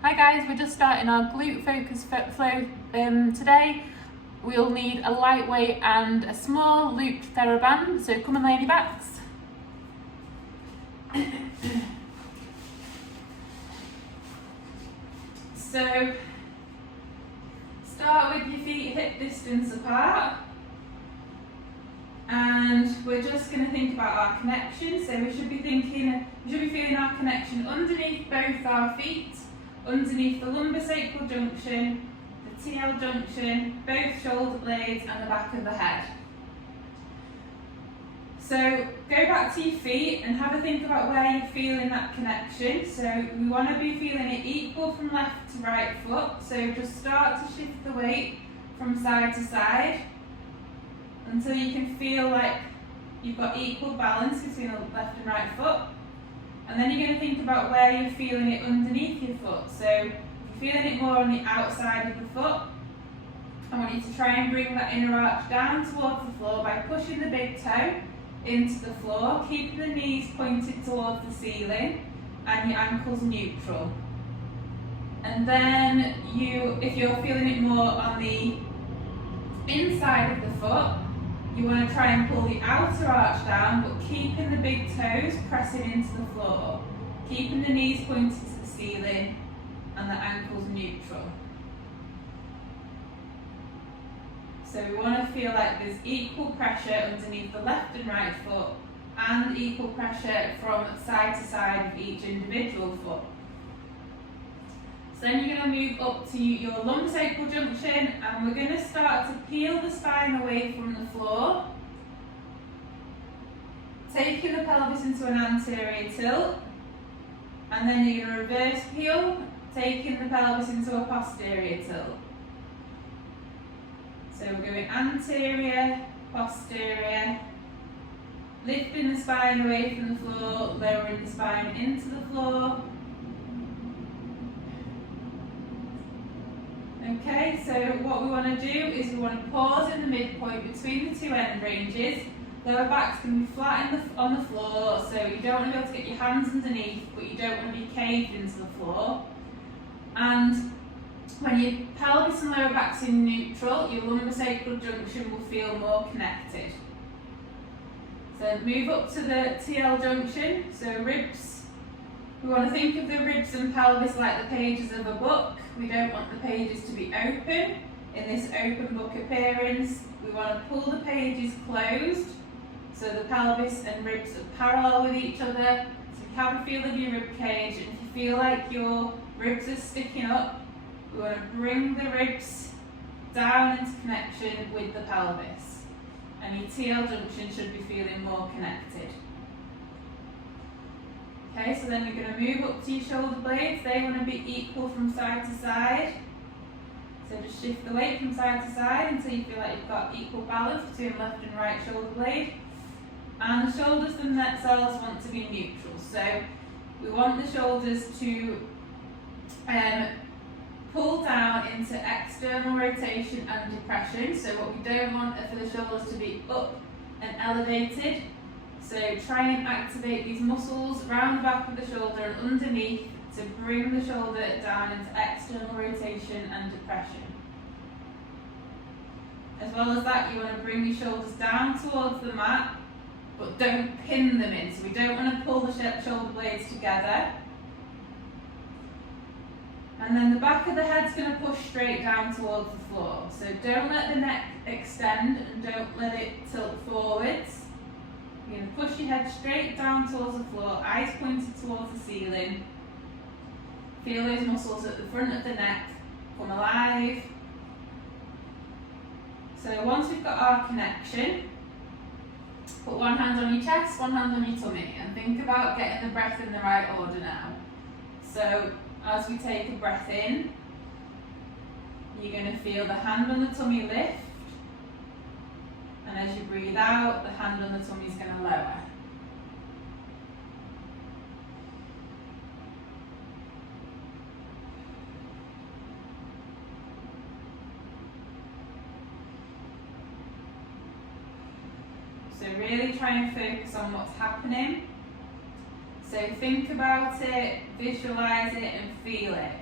Hi guys, we're just starting our glute focus flow today. We'll need a lightweight and a small looped TheraBand, so come and lay on your backs. So start with your feet hip distance apart, and we're just going to think about our connection. So we should be feeling our connection underneath both our feet, underneath the lumbosacral junction, the TL junction, both shoulder blades and the back of the head. So go back to your feet and have a think about where you're feeling that connection. So we want to be feeling it equal from left to right foot. So just start to shift the weight from side to side until you can feel like you've got equal balance between the left and right foot. And then you're going to think about where you're feeling it underneath your foot. So if you're feeling it more on the outside of the foot, I want you to try and bring that inner arch down towards the floor by pushing the big toe into the floor, keeping the knees pointed towards the ceiling and your ankles neutral. And then if you're feeling it more on the inside of the foot, you want to try and pull the outer arch down, but keeping the big toes pressing into the floor, keeping the knees pointed to the ceiling and the ankles neutral. So we want to feel like there's equal pressure underneath the left and right foot and equal pressure from side to side of each individual foot. So then you're going to move up to your lumbosacral junction, and we're going to start to peel the spine away from the floor, taking the pelvis into an anterior tilt, and then you're going to reverse peel, taking the pelvis into a posterior tilt. So we're going anterior, posterior, lifting the spine away from the floor, lowering the spine into the floor. Okay, so what we want to do is we want to pause in the midpoint between the two end ranges. Lower backs can be flat on the floor, so you don't want to be able to get your hands underneath, but you don't want to be caved into the floor. And when your pelvis and lower back's in neutral, your lumbosacral junction will feel more connected. So move up to the TL junction, so ribs. We want to think of the ribs and pelvis like the pages of a book. We don't want the pages to be open. In this open book appearance, we want to pull the pages closed so the pelvis and ribs are parallel with each other. So if you have a feel of your rib cage and if you feel like your ribs are sticking up, we want to bring the ribs down into connection with the pelvis. And your TL junction should be feeling more connected. Okay, so then you're going to move up to your shoulder blades. They want to be equal from side to side. So just shift the weight from side to side until you feel like you've got equal balance between left and right shoulder blade. And the shoulders themselves want to be neutral. So we want the shoulders to pull down into external rotation and depression. So what we don't want are for the shoulders to be up and elevated. So try and activate these muscles around the back of the shoulder and underneath to bring the shoulder down into external rotation and depression. As well as that, you want to bring your shoulders down towards the mat, but don't pin them in. So we don't want to pull the shoulder blades together. And then the back of the head's going to push straight down towards the floor. So don't let the neck extend and don't let it tilt forwards. You're going to push your head straight down towards the floor, eyes pointed towards the ceiling. Feel those muscles at the front of the neck come alive. So once we've got our connection, put one hand on your chest, one hand on your tummy, and think about getting the breath in the right order now. So as we take a breath in, you're going to feel the hand on the tummy lift. And as you breathe out, the hand on the tummy is going to lower. So really try and focus on what's happening. So think about it, visualize it and feel it.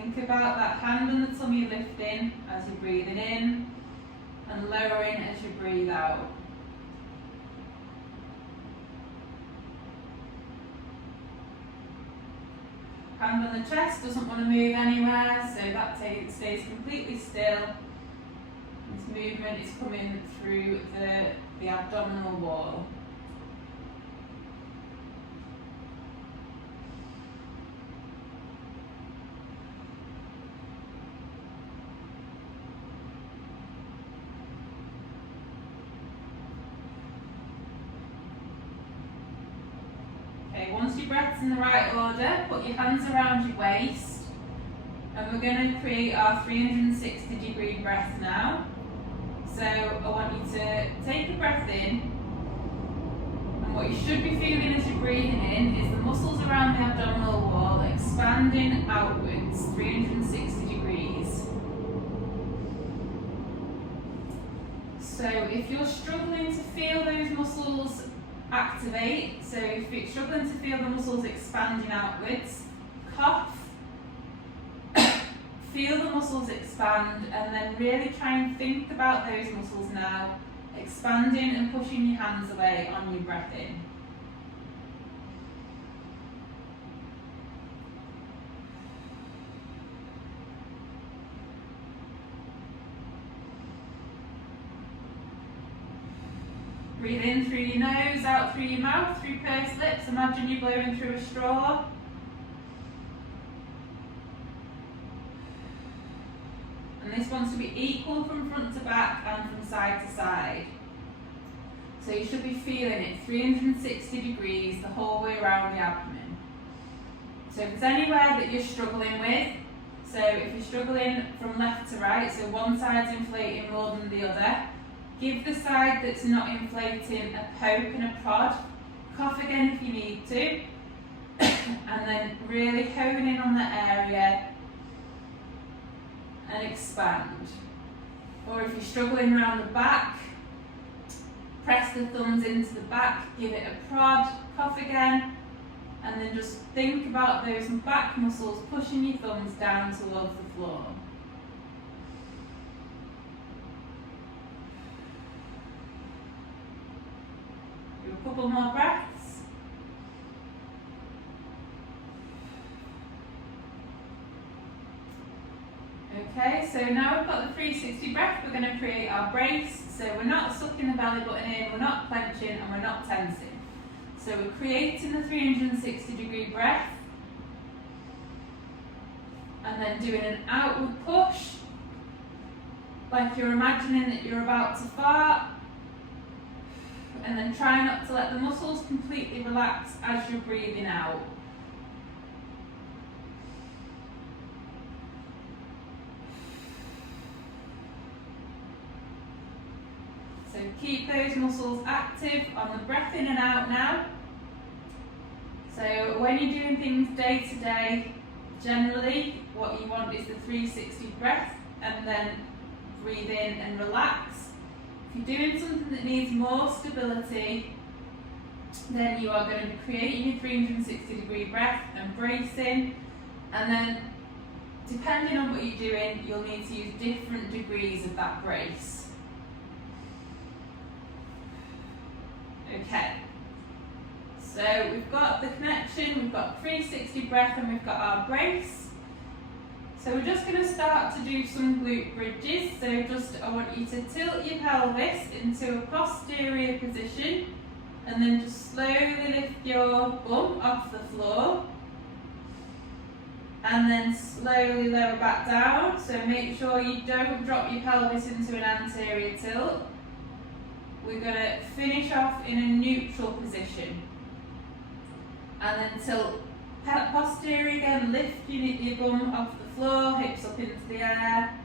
Think about that hand on the tummy lifting as you're breathing in and lowering as you breathe out. Hand on the chest doesn't want to move anywhere, so that stays completely still. This movement is coming through the abdominal wall. Once your breath's in the right order, put your hands around your waist and we're going to create our 360-degree breath now. So I want you to take a breath in, and what you should be feeling as you're breathing in is the muscles around the abdominal wall expanding outwards 360 degrees. So if you're struggling to feel those muscles activate, so if you're struggling to feel the muscles expanding outwards, cough, feel the muscles expand, and then really try and think about those muscles now expanding and pushing your hands away on your breath in. Breathe in through your nose, out through your mouth, through pursed lips. Imagine you're blowing through a straw. And this wants to be equal from front to back and from side to side. So you should be feeling it 360 degrees the whole way around the abdomen. So if there's anywhere that you're struggling with, so if you're struggling from left to right, so one side's inflating more than the other, give the side that's not inflating a poke and a prod. Cough again if you need to. And then really hone in on that area and expand. Or if you're struggling around the back, press the thumbs into the back, give it a prod, cough again, and then just think about those back muscles pushing your thumbs down towards the floor. Do a couple more breaths. Okay, so now we've got the 360 breath, we're going to create our brace. So we're not sucking the belly button in, we're not clenching, and we're not tensing. So we're creating the 360 degree breath, and then doing an outward push, like you're imagining that you're about to fart, and then try not to let the muscles completely relax as you're breathing out. So keep those muscles active on the breath in and out now. So when you're doing things day to day, generally what you want is the 360 breath and then breathe in and relax. If you're doing something that needs more stability, then you are going to be creating your 360 degree breath and bracing, and then depending on what you're doing, you'll need to use different degrees of that brace. Okay, so we've got the connection, we've got 360 breath, and we've got our brace. So we're just going to start to do some glute bridges. So I want you to tilt your pelvis into a posterior position, and then just slowly lift your bum off the floor, and then slowly lower back down. So make sure you don't drop your pelvis into an anterior tilt. We're going to finish off in a neutral position, and then tilt posterior again, lift your bum off the floor, hips up into the air,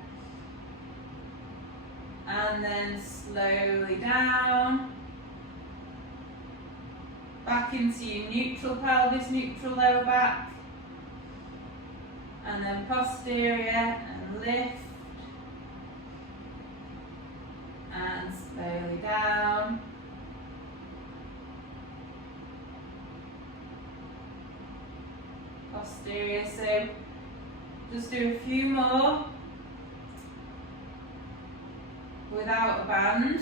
and then slowly down, back into your neutral pelvis, neutral lower back, and then posterior and lift, and slowly down. Posterior, so Just do a few more without a band.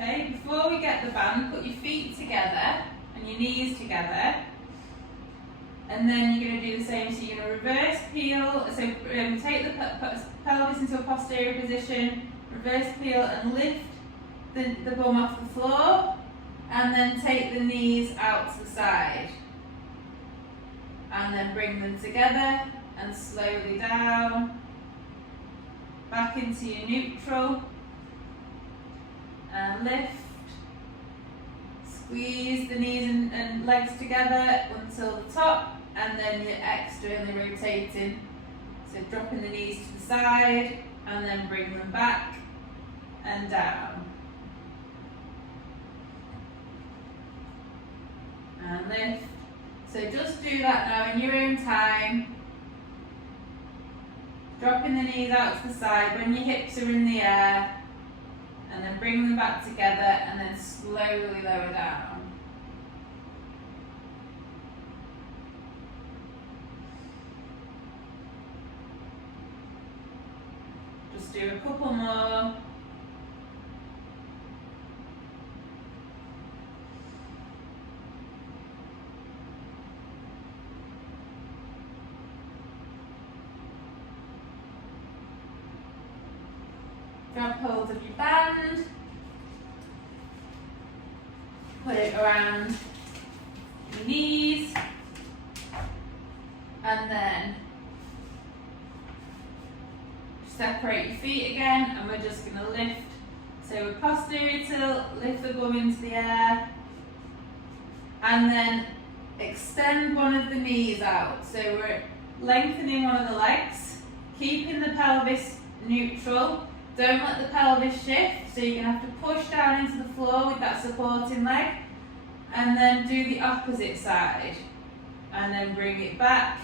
Okay, before we get the band, put your feet together and your knees together. And then you're going to do the same. So you're going to reverse peel. So take the pelvis into a posterior position, reverse peel and lift the bum off the floor. And then take the knees out to the side. And then bring them together and slowly down. Back into your neutral. And lift. Squeeze the knees and legs together until the top. And then you're externally rotating. So dropping the knees to the side and then bring them back and down. And lift. So just do that now in your own time. Dropping the knees out to the side when your hips are in the air. And then bring them back together and then slowly lower down. Just do a couple more. Grab hold of your band. Put it around your knees. And then separate your feet again, and we're just going to lift. So we're posterior tilt, lift the bum into the air, and then extend one of the knees out. So we're lengthening one of the legs, keeping the pelvis neutral. Don't let the pelvis shift, so you're going to have to push down into the floor with that supporting leg, and then do the opposite side, and then bring it back,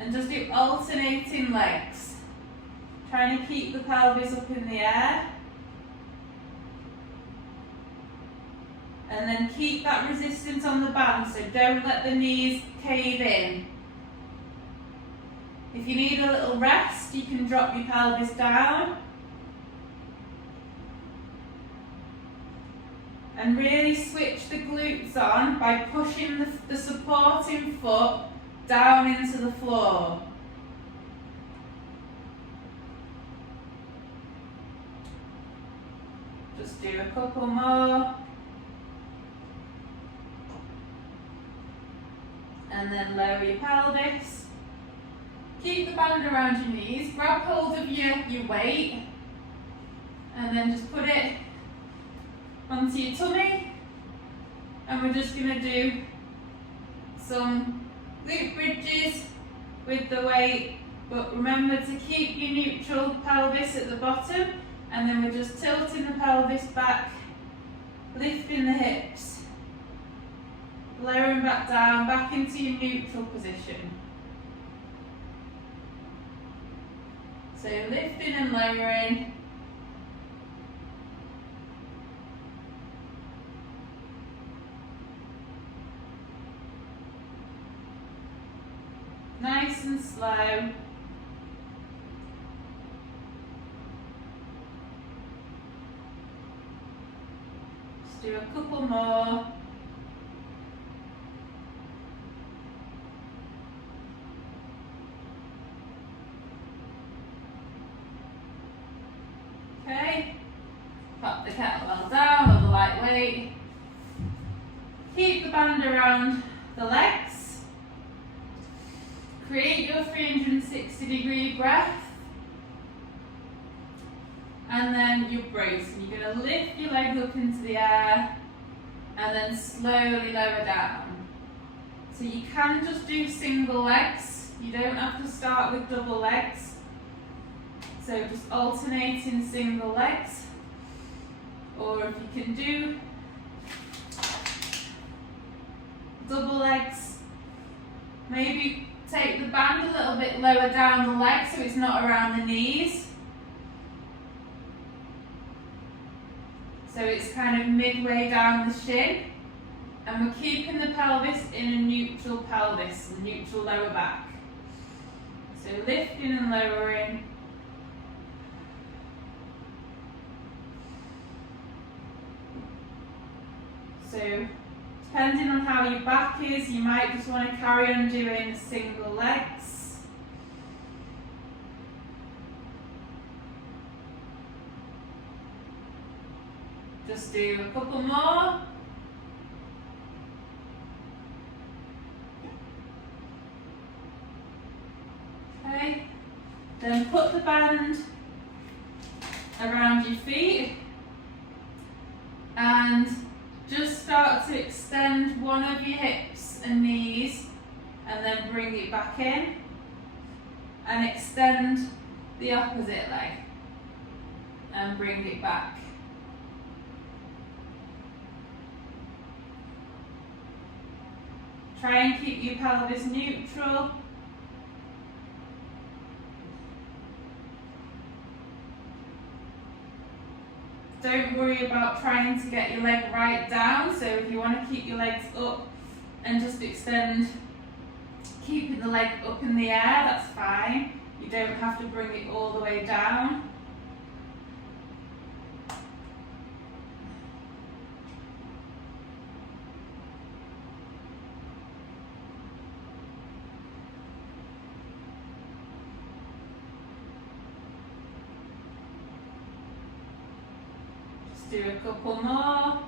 and just do alternating legs. Trying to keep the pelvis up in the air. And then keep that resistance on the band, so don't let the knees cave in. If you need a little rest, you can drop your pelvis down. And really switch the glutes on by pushing the supporting foot down into the floor. Just do a couple more. And then lower your pelvis. Keep the band around your knees. Grab hold of your weight. And then just put it onto your tummy. And we're just going to do some glute bridges with the weight. But remember to keep your neutral pelvis at the bottom. And then we're just tilting the pelvis back, lifting the hips, lowering back down, back into your neutral position. So lifting and lowering. Nice and slow. Do a couple more. Okay, pop the kettlebell down with the light weight. Keep the band around the legs. Create your 360-degree breath. And then you brace, and you're going to lift your legs up into the air and then slowly lower down. So you can just do single legs, you don't have to start with double legs. So just alternating single legs, or if you can do double legs, maybe take the band a little bit lower down the leg so it's not around the knees. So it's kind of midway down the shin. And we're keeping the pelvis in a neutral pelvis, a neutral lower back. So lifting and lowering. So depending on how your back is, you might just want to carry on doing single legs. Just do a couple more. Okay, then put the band around your feet and just start to extend one of your hips and knees and then bring it back in and extend the opposite leg and bring it back. Try and keep your pelvis neutral. Don't worry about trying to get your leg right down, so if you want to keep your legs up and just extend, keeping the leg up in the air, that's fine. You don't have to bring it all the way down. Do a couple more.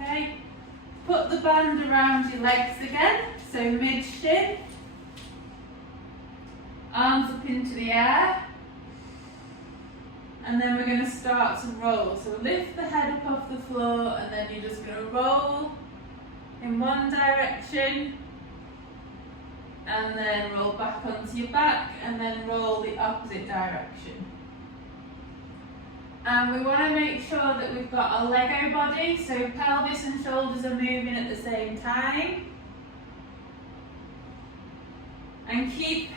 Okay, put the band around your legs again, so mid shin, arms up into the air, and then we're going to start to roll. So lift the head up off the floor and then you're just going to roll in one direction and then roll back onto your back and then roll the opposite direction. And we want to make sure that we've got a Lego body, so pelvis and shoulders are moving at the same time. And keep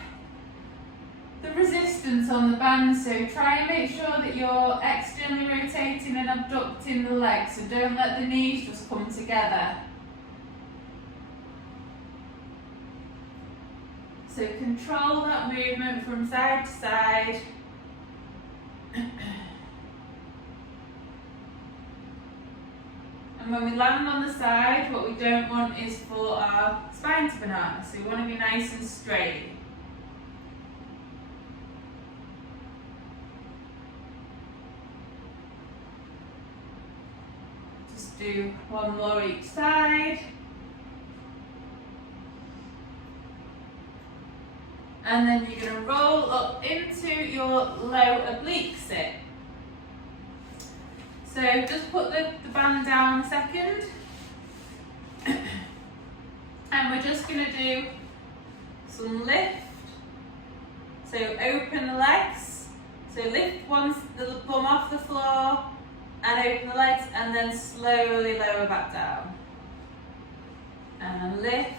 the resistance on the band, so try and make sure that you're externally rotating and abducting the legs, so don't let the knees just come together. So control that movement from side to side. And when we land on the side, what we don't want is for our spine to banana, so we want to be nice and straight. Just do one more each side. And then you're going to roll up into your low oblique sit. So just put the band down a second. And we're just going to do some lift. So open the legs. So lift the bum off the floor and open the legs and then slowly lower back down. And lift.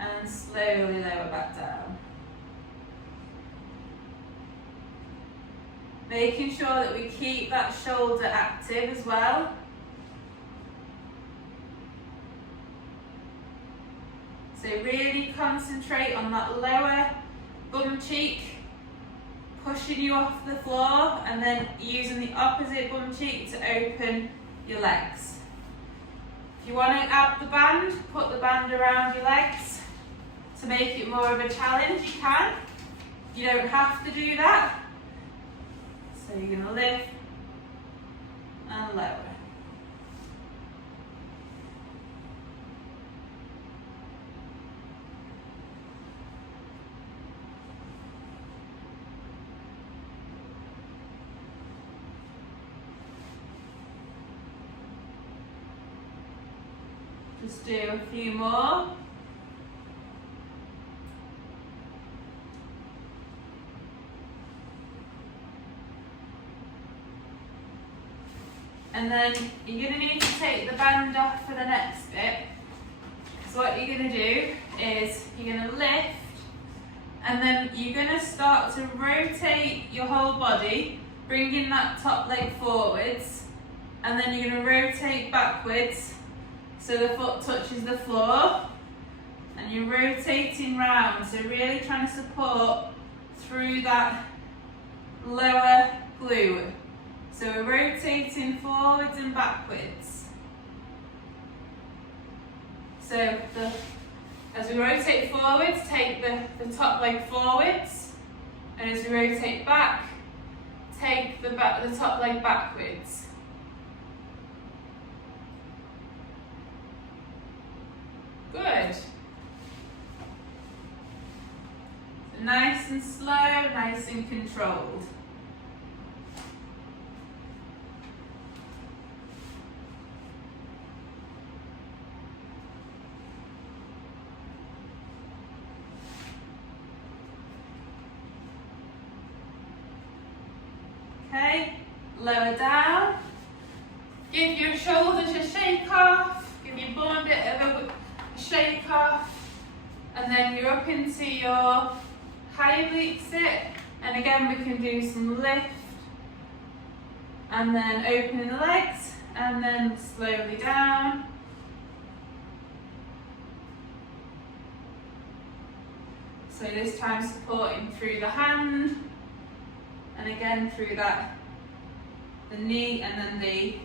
And slowly lower back down. Making sure that we keep that shoulder active as well. So really concentrate on that lower bum cheek, pushing you off the floor and then using the opposite bum cheek to open your legs. If you want to add the band, put the band around your legs. To make it more of a challenge, you can. You don't have to do that. So you're going to lift and lower. Just do a few more. And then you're going to need to take the band off for the next bit. So what you're going to do is you're going to lift, and then you're going to start to rotate your whole body, bringing that top leg forwards, and then you're going to rotate backwards so the foot touches the floor, and you're rotating round, so really trying to support through that lower glute. So we're rotating forwards and backwards. So as we rotate forwards, take the top leg forwards, and as we rotate back, take the top leg backwards. Good. So nice and slow, nice and controlled. Okay, lower down. Give your shoulders a shake off, give your bum a bit of a shake off, and then you're up into your high oblique sit, and again we can do some lift, and then opening the legs, and then slowly down. So this time supporting through the hand, and again through the knee, and then the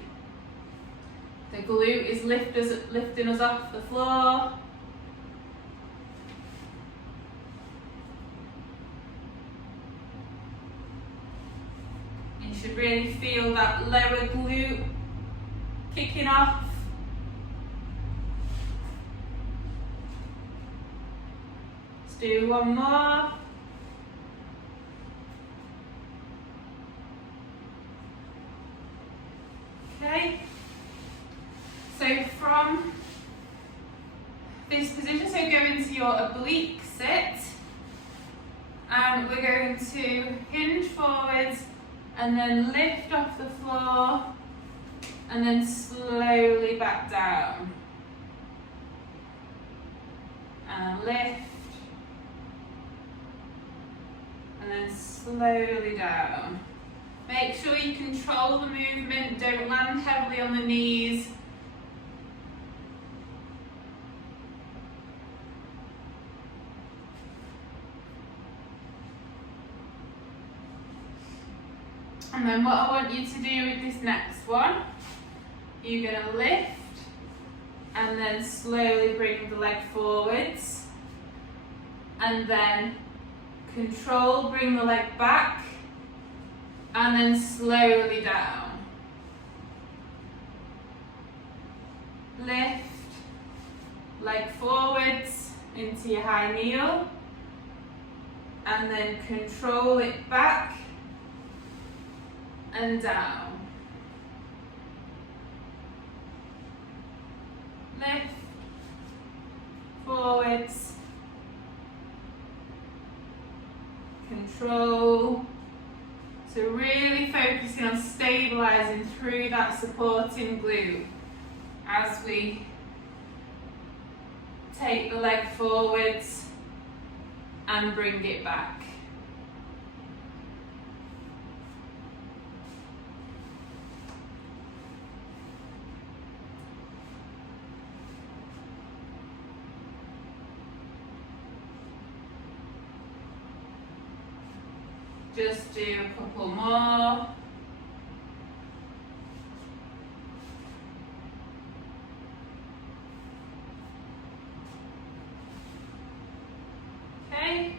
glute is lifting us off the floor. You should really feel that lower glute kicking off. Let's do one more. Okay. So from this position, so go into your oblique sit, and we're going to hinge forwards and then lift off the floor and then slowly back down. And lift and then slowly down. Make sure you control the movement, don't land heavily on the knees. And then what I want you to do with this next one, you're going to lift and then slowly bring the leg forwards, and then control, bring the leg back, and then slowly down. Lift, leg forwards into your high kneel, and then control it back and down. Lift, forwards, control. So really focusing on stabilising through that supporting glute as we take the leg forwards and bring it back. Just do a couple more. Okay.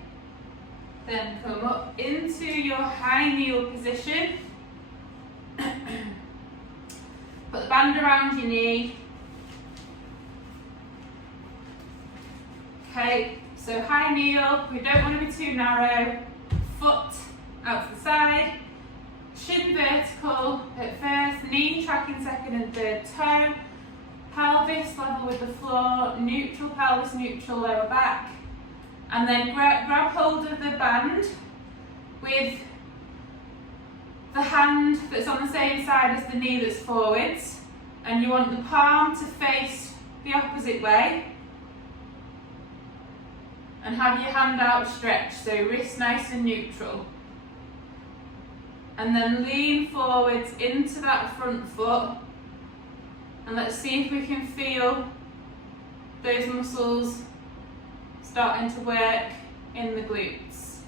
Then come up into your high kneel position. Put the band around your knee. Okay, so high kneel, we don't want to be too narrow. Foot out to the side, shin vertical at first, knee tracking second and third toe, pelvis level with the floor, neutral pelvis, neutral lower back, and then grab hold of the band with the hand that's on the same side as the knee that's forwards, and you want the palm to face the opposite way, and have your hand outstretched, so wrist nice and neutral. And then lean forwards into that front foot, and let's see if we can feel those muscles starting to work in the glutes.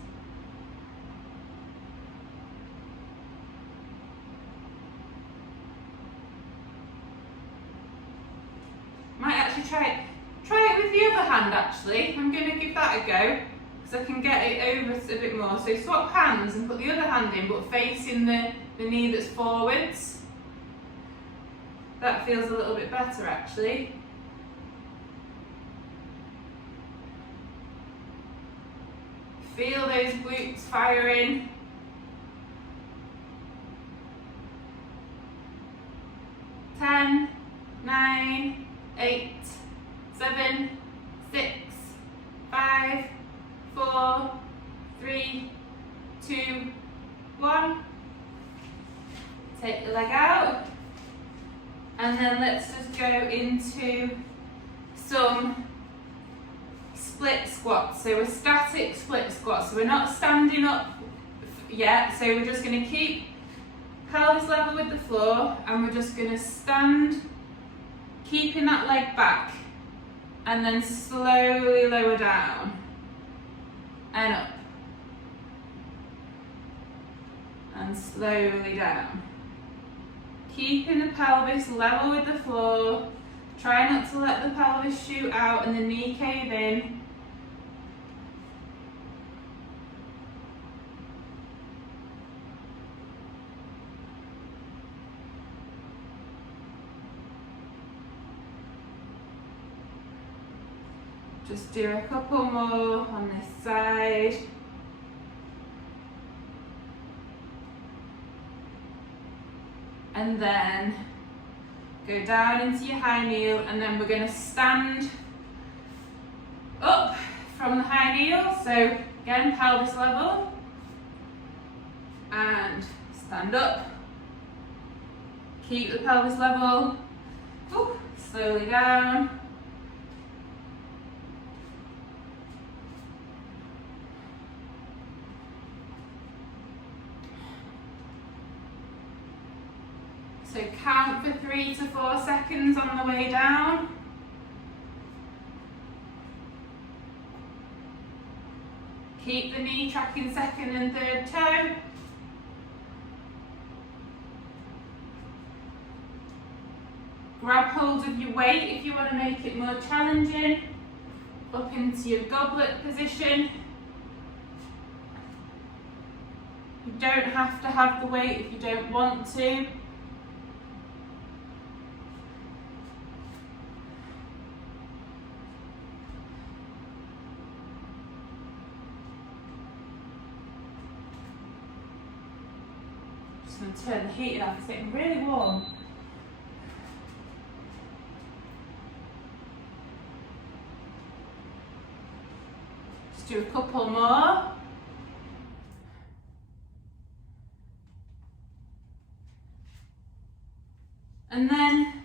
Might actually try it with the other hand actually. I'm going to give that a go because I can get it over a bit more. So swap hands and put the other hand in, but facing the knee that's forwards. That feels a little bit better actually. Feel those glutes firing. Ten, 9, 8, 7, 6, 5, 4, 3, 2, 1. Take the leg out. And then let's just go into some split squats. So a static split squat. So we're not standing up yet. So we're just going to keep pelvis level with the floor, and we're just going to stand, keeping that leg back, and then slowly lower down and up and slowly down. Keeping the pelvis level with the floor. Try not to let the pelvis shoot out and the knee cave in. Just do a couple more on this side. And then go down into your high kneel, and then we're going to stand up from the high kneel. So again, pelvis level, and stand up. Keep the pelvis level. Ooh, slowly down. So count for 3 to 4 seconds on the way down. Keep the knee tracking second and third toe. Grab hold of your weight if you want to make it more challenging. Up into your goblet position. You don't have to have the weight if you don't want to. Just going to turn the heating off, it's getting really warm. Just do a couple more. And then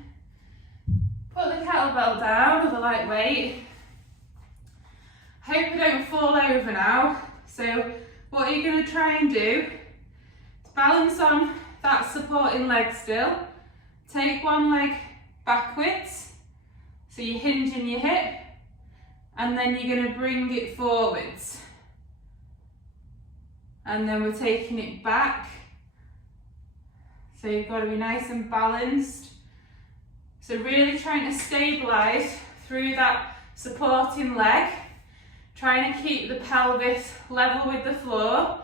put the kettlebell down with a light weight. Hope you don't fall over now. So what you're going to try and do is balance on that supporting leg still. Take one leg backwards, so you're hinging your hip, and then you're going to bring it forwards. And then we're taking it back. So you've got to be nice and balanced. So really trying to stabilise through that supporting leg. Trying to keep the pelvis level with the floor.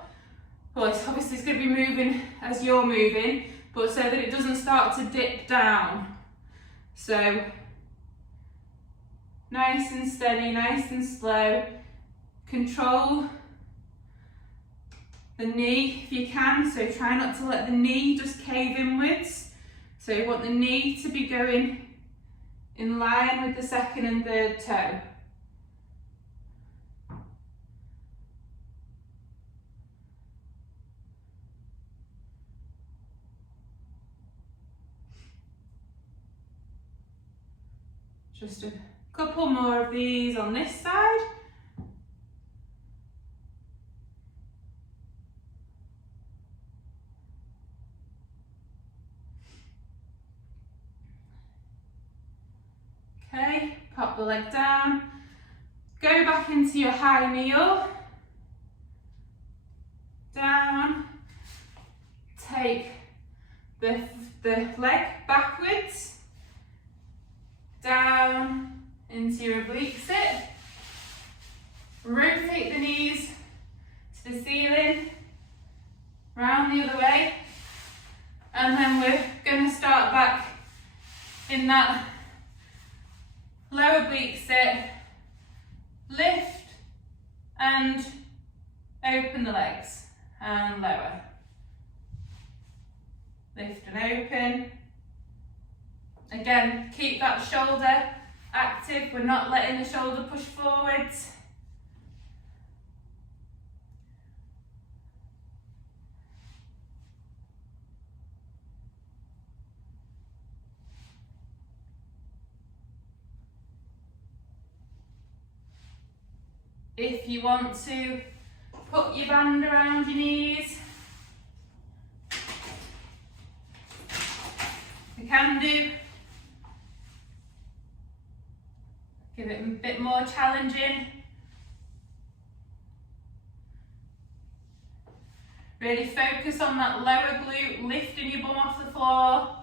Well, it's obviously it's going to be moving as you're moving, but so that it doesn't start to dip down. So nice and steady, nice and slow. Control the knee if you can, so try not to let the knee just cave inwards. So you want the knee to be going in line with the second and third toe. Just a couple more of these on this side. Pop the leg down. Go back into your high kneel. Down. Take the leg backwards. Down into your oblique sit. Rotate the knees to the ceiling. Round the other way. And then we're going to start back in that low oblique sit. Lift and open the legs and lower. Lift and open. Again, keep that shoulder active. We're not letting the shoulder push forwards. If you want to put your band around your knees, you can do. Give it a bit more challenging. Really focus on that lower glute, lifting your bum off the floor.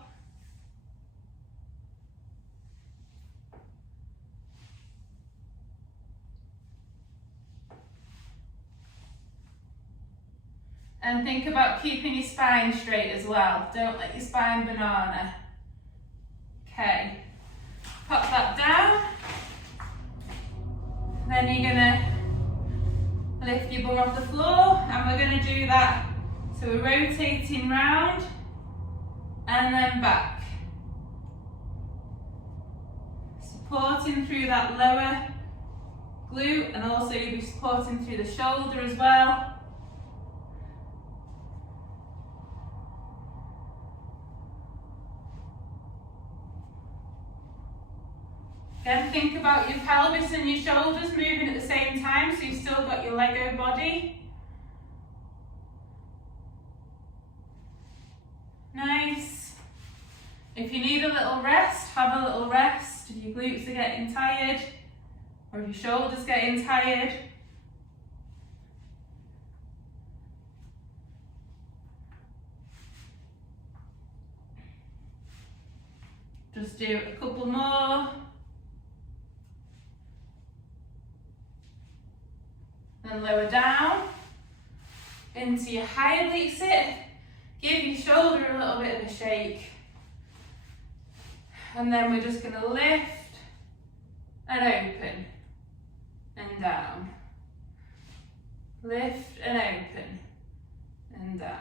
And think about keeping your spine straight as well. Don't let your spine banana. Okay, pop that down. Then you're gonna lift your bum off the floor, and we're gonna do that. So we're rotating round and then back. Supporting through that lower glute, and also you'll be supporting through the shoulder as well. Again, think about your pelvis and your shoulders moving at the same time, so you've still got your Lego body. Nice. If you need a little rest, have a little rest. If your glutes are getting tired, or if your shoulders getting tired. Just do a couple more. Then lower down into your high oblique sit. Give your shoulder a little bit of a shake. And then we're just going to lift and open and down. Lift and open and down.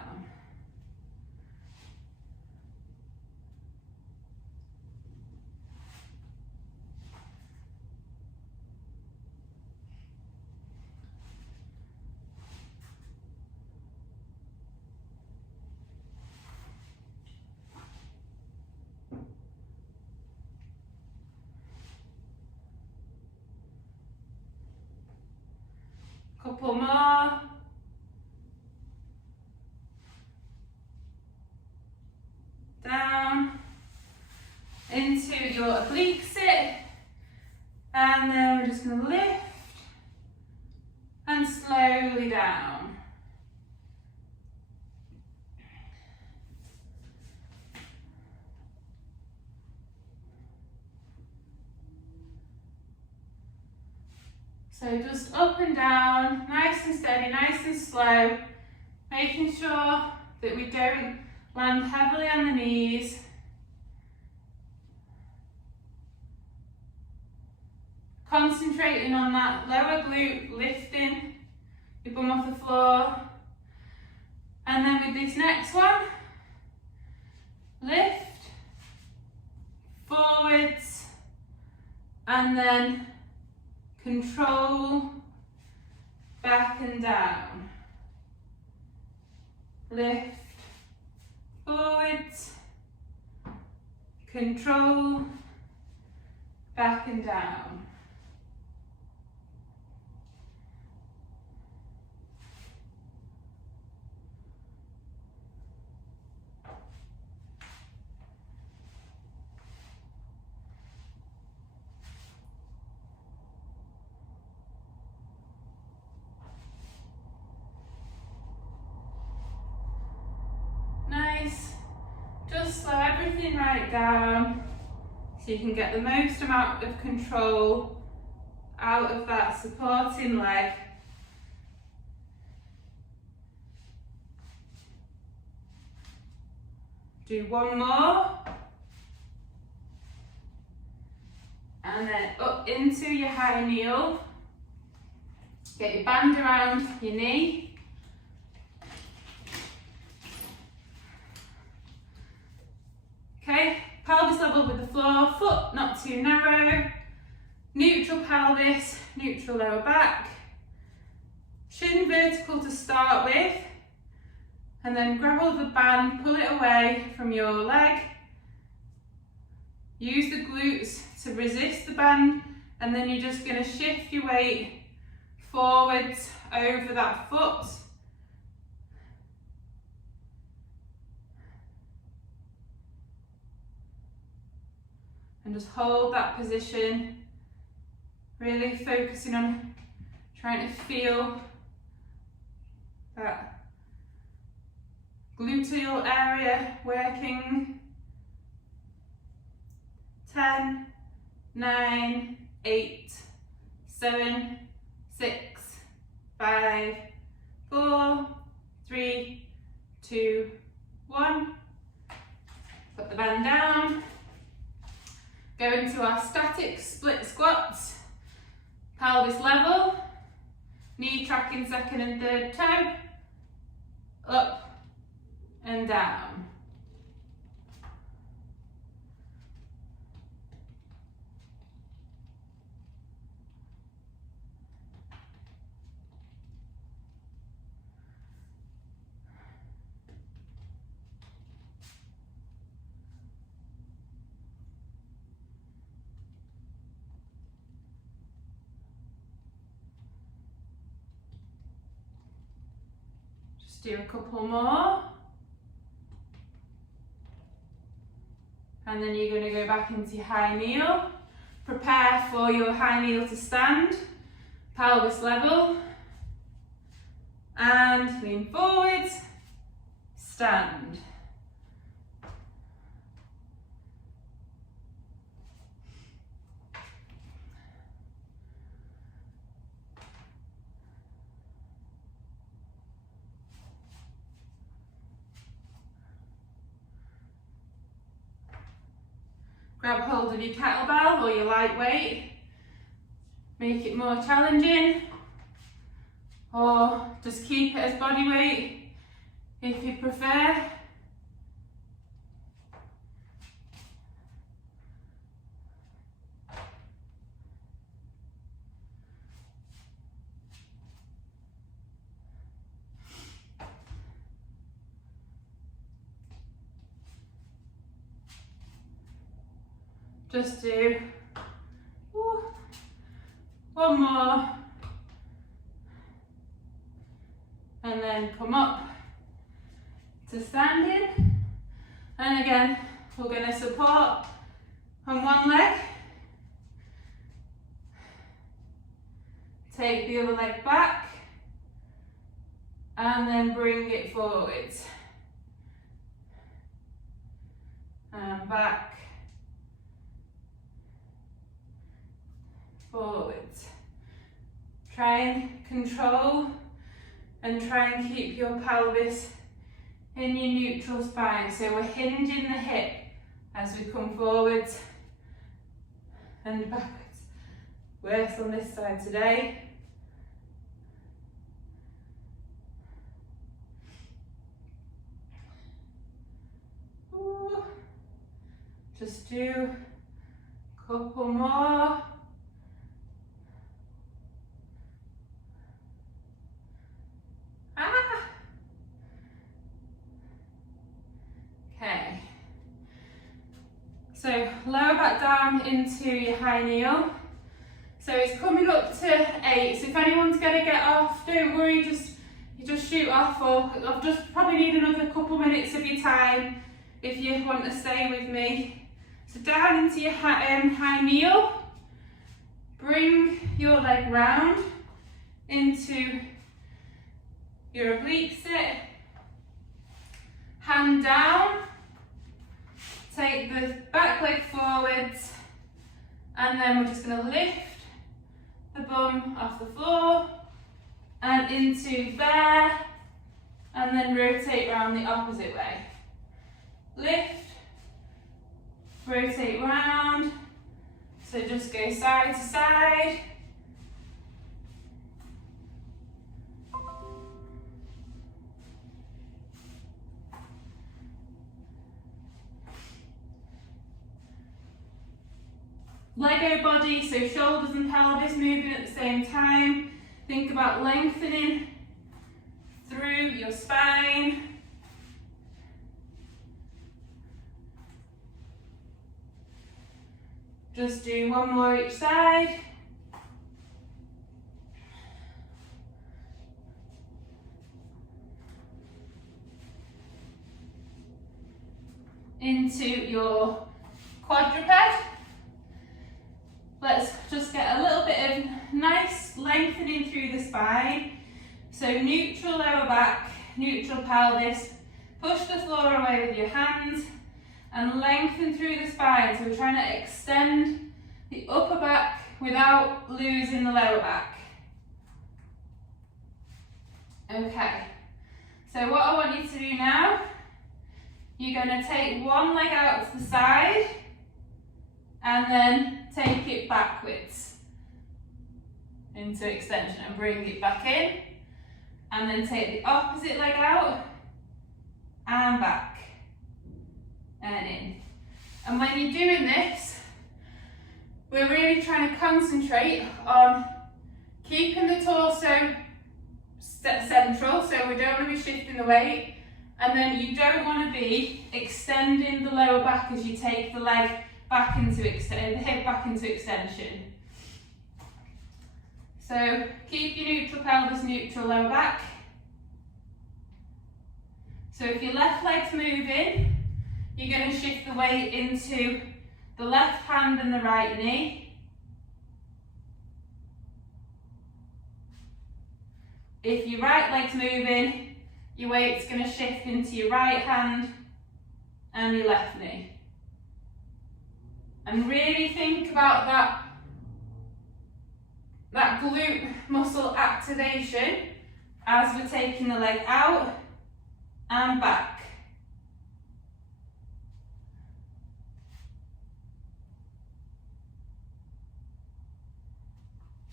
Couple more. Down into your oblique sit, and then we're just going to lift and slowly down. So just up and down, nice and steady, nice and slow, making sure that we don't land heavily on the knees. Concentrating on that lower glute, lifting your bum off the floor. And then with this next one, lift, forwards, and then control, back and down. Lift, forwards, control, back and down. just slow everything right down so you can get the most amount of control out of that supporting leg. Do one more. And then up into your high kneel. Get your band around your knee. Okay, pelvis level with the floor, foot not too narrow. Neutral pelvis, neutral lower back. Shin vertical to start with. And then grab hold of the band, pull it away from your leg. Use the glutes to resist the band, and then you're just going to shift your weight forwards over that foot. And just hold that position, really focusing on trying to feel that gluteal area working. 10, 9, 8, 7, 6, 5, 4, 3, 2, 1. Put the band down. Go into our static split squats. Pelvis level. Knee tracking second and third toe. Up and down. Do a couple more. And then you're going to go back into your high kneel. Prepare for your high kneel to stand. Pelvis level. And lean forwards. Stand. Grab hold of your kettlebell or your lightweight, make it more challenging, or just keep it as body weight if you prefer. Just do one more, and then come up to standing. And again, we're going to support on one leg, take the other leg back, and then bring it forwards, and back, forwards. Try and control and try and keep your pelvis in your neutral spine. So we're hinging the hip as we come forwards and backwards. Worse on this side today. Ooh. Just do a couple more. Okay, so lower back down into your high kneel. So it's coming up to 8. So if anyone's going to get off, don't worry, you just shoot off, or I'll just probably need another couple minutes of your time if you want to stay with me. So down into your high kneel, bring your leg round into your oblique sit, hand down, take the back leg forwards, and then we're just going to lift the bum off the floor and into there, and then rotate around the opposite way. Lift, rotate round, so just go side to side. Lego body, so shoulders and pelvis moving at the same time. Think about lengthening through your spine. Just do one more each side. Into your quadruped. Let's just get a little bit of nice lengthening through the spine. So neutral lower back, neutral pelvis. Push the floor away with your hands and lengthen through the spine. So we're trying to extend the upper back without losing the lower back. Okay, so what I want you to do now, you're going to take one leg out to the side and then take it backwards into extension and bring it back in, and then take the opposite leg out and back and in. And when you're doing this, we're really trying to concentrate on keeping the torso central, so we don't want to be shifting the weight, and then you don't want to be extending the lower back as you take the leg back into the hip back into extension. So keep your neutral pelvis, neutral lower back. So if your left leg's moving, you're going to shift the weight into the left hand and the right knee. If your right leg's moving, your weight's going to shift into your right hand and your left knee. And really think about that glute muscle activation as we're taking the leg out and back.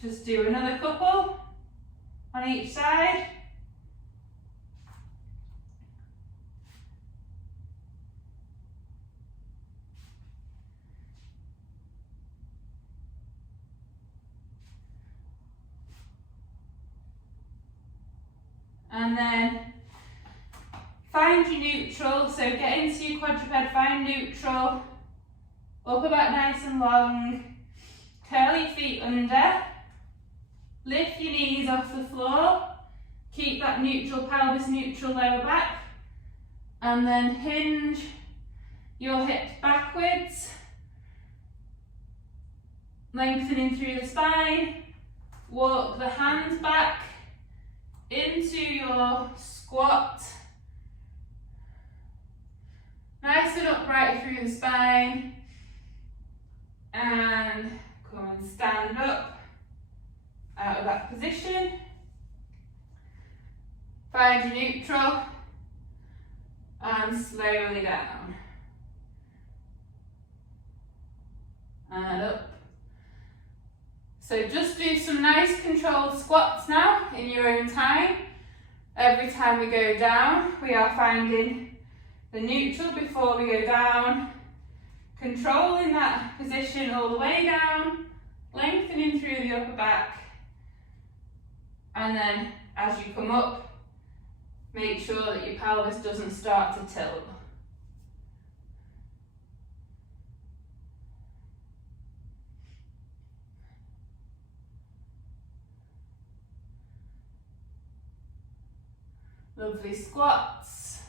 Just do another couple on each side. And then find your neutral, so get into your quadruped, find neutral, upper back nice and long, curl your feet under, lift your knees off the floor, keep that neutral pelvis, neutral lower back, and then hinge your hips backwards, lengthening through the spine, walk the hands back into your squat, nice and upright through the spine, and come and stand up out of that position. Find your neutral and slowly down and up. So just do some nice controlled squats now in your own time. Every time we go down, we are finding the neutral before we go down, controlling that position all the way down, lengthening through the upper back, and then as you come up, make sure that your pelvis doesn't start to tilt. Lovely squats.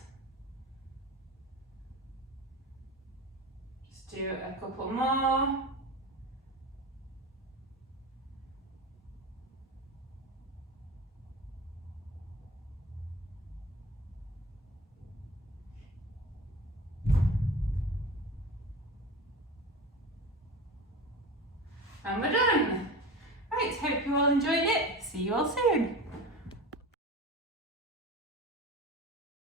Just do a couple more. And we're done. Right, hope you all enjoyed it. See you all soon.